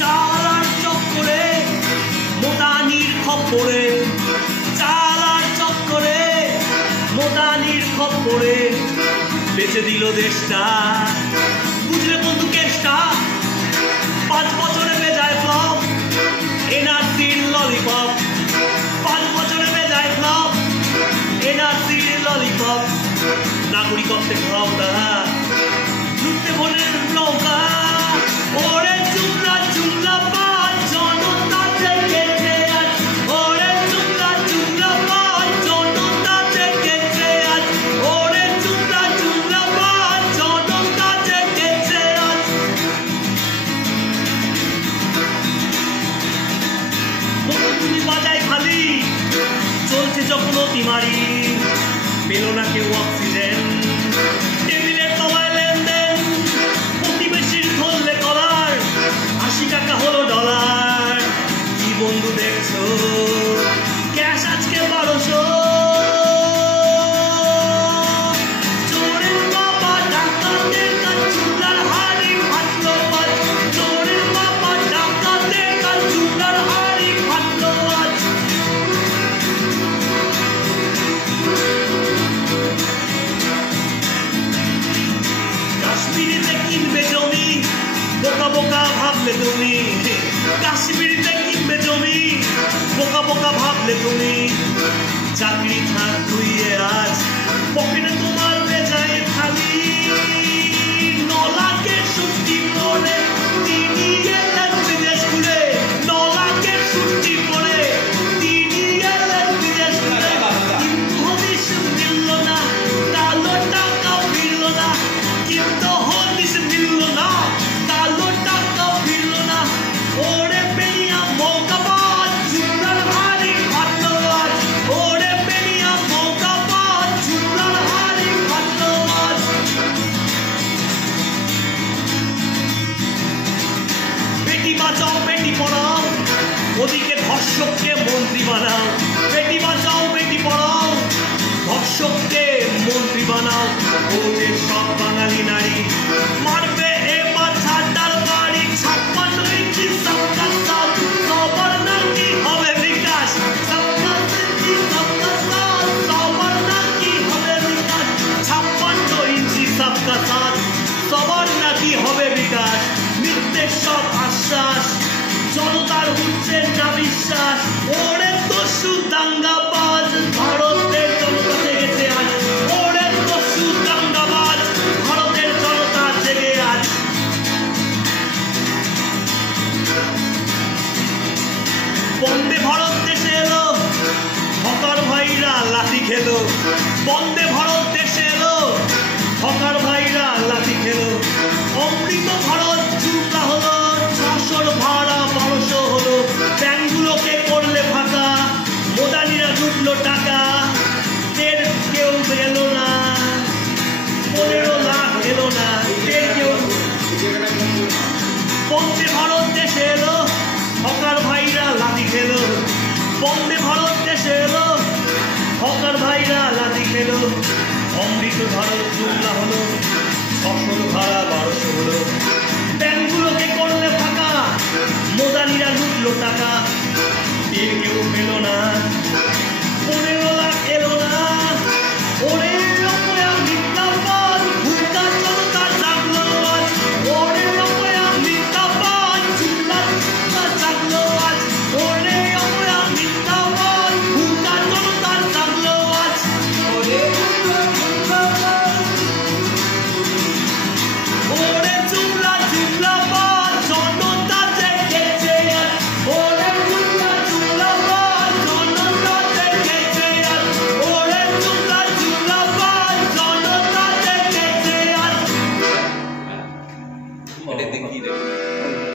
চালার চক্করে মোদানির খপ্পরে, চালার চক্করে মোদানির খপ্পরে বেঁচে দিল দেশটা। বুঝলে বন্ধু কেসটা? 5 বছরে বেজায় ফ্লপ এনআরসির ললিপপ, 5 বছরে বেজায় ফ্লপ এনআরসির ললিপপ। নাগরিকত্বের ভাবনা লুটতে ভোটের নৌকা, ওরে চুমলা চুমলা পাঁচ জনতাতে কেটে আজ, ওরে চুমলা চুমলা পাঁচ জনতাতে কেটে আজ, ওরে চুমলা চুমলা পাঁচ জনতাতে কেটে আজ। মধুপুরি বাজায় খালি চলছে যখন অতিমারি, পেল না কেউ অক্সিজেন, টেবিলের তলায় লেনদেন, প্রতিবেশীর ধরলে কলার 80 টাকা হলো ডলার। কি বন্ধু দেখছো ক্যাশ আজকে 1200, চোরের বাবা ডাকাতের কাজ চুলার হাড়ি ফাটলো আজ, চোরের বাবা ডাকাতের কাজ চুলার হাড়ি ফাটলো আজ। কাশ্মীরিতে কিনবে জমি বোকা বোকা ভাবলে তুমি, কাশ্মীরিতে কিনবে জমি বোকা বোকা ভাবলে তুমি। চাকরি থাক ধুইয়ে আজ পকেটে তোমার বেজায় খালি, 9 লাখের ছুটি পড়ে তিনি এলেন বিদেশ ঘুরে, 9 লাখের ছুটি পড়ে তিনি এলেন বিদেশ ঘুরে। কিন্তু হদিস মিলল না, কালো টাকা ফিরল না, কিন্তু হদিস মিলল না, কালো টাকা ফিরল না। ওরে বেনিয়া মৌকাবাদ চুলার হাড়ি ফাটলো আজ, ওরে বেনিয়া মৌকাবাদ চুলার হাড়ি ফাটলো আজ। বেটি বাঁচাও বেটি পড়াও, ওদিকে ধর্ষককে মন্ত্রী বানাও, বেটি বাঁচাও বেটি পড়াও, ধর্ষককে মন্ত্রী বানাও। ওদের সব বাঙালি নারী মারবে এবার ছাড়ার বাড়ি, 56 ইঞ্চি সবকা সাথ, সবার নাকি হবে বিকাশ, সবকা ইঞ্চি সবকা সাথ, সবার নাকি হবে বিকাশ, 56 ইঞ্চি সবকা সাথ, সবার নাকি হবে বিকাশ। মিথ্যে সব আশ্বাস, জনতার উঠছে না বিশ্বাস। ওরে দস্যু দাঙ্গাবাজ ভারতের জনতা জেগেছে আজ, ওরে দস্যু দাঙ্গাবাজ ভারতের জনতা জেগে আজ। বন্দে ভারত দেশে এলো, হকার ভাইরা লাঠি খেলো, বন্দে ভারত দেশে এলো, হকার ভাইরা লাঠি খেলো। অমৃত ভারত চুমলা হলো, 600 ভাড়া 1200 হলো, ব্যাংকগুলোকে করলে ফাঁকা, মোদানিরা লুটলো টাকা, টের কেউ এলো না, 15 লাখ এলো না, টের কেউ। বন্দে ভারত দেশে এলো, হকার ভাইরা লাঠি খেলো, বন্দে ভারত দেশে এলো, হকার ভাইরা লাঠি খেলো। অমৃত ভারত চুমলা হলো, 600 ভাড়া 1200 হলো, ব্যাংকগুলোকে করলে ফাঁকা, মোদানিরা লুটলো টাকা, টের কেউ পেল না, 15 লাখ এলো না।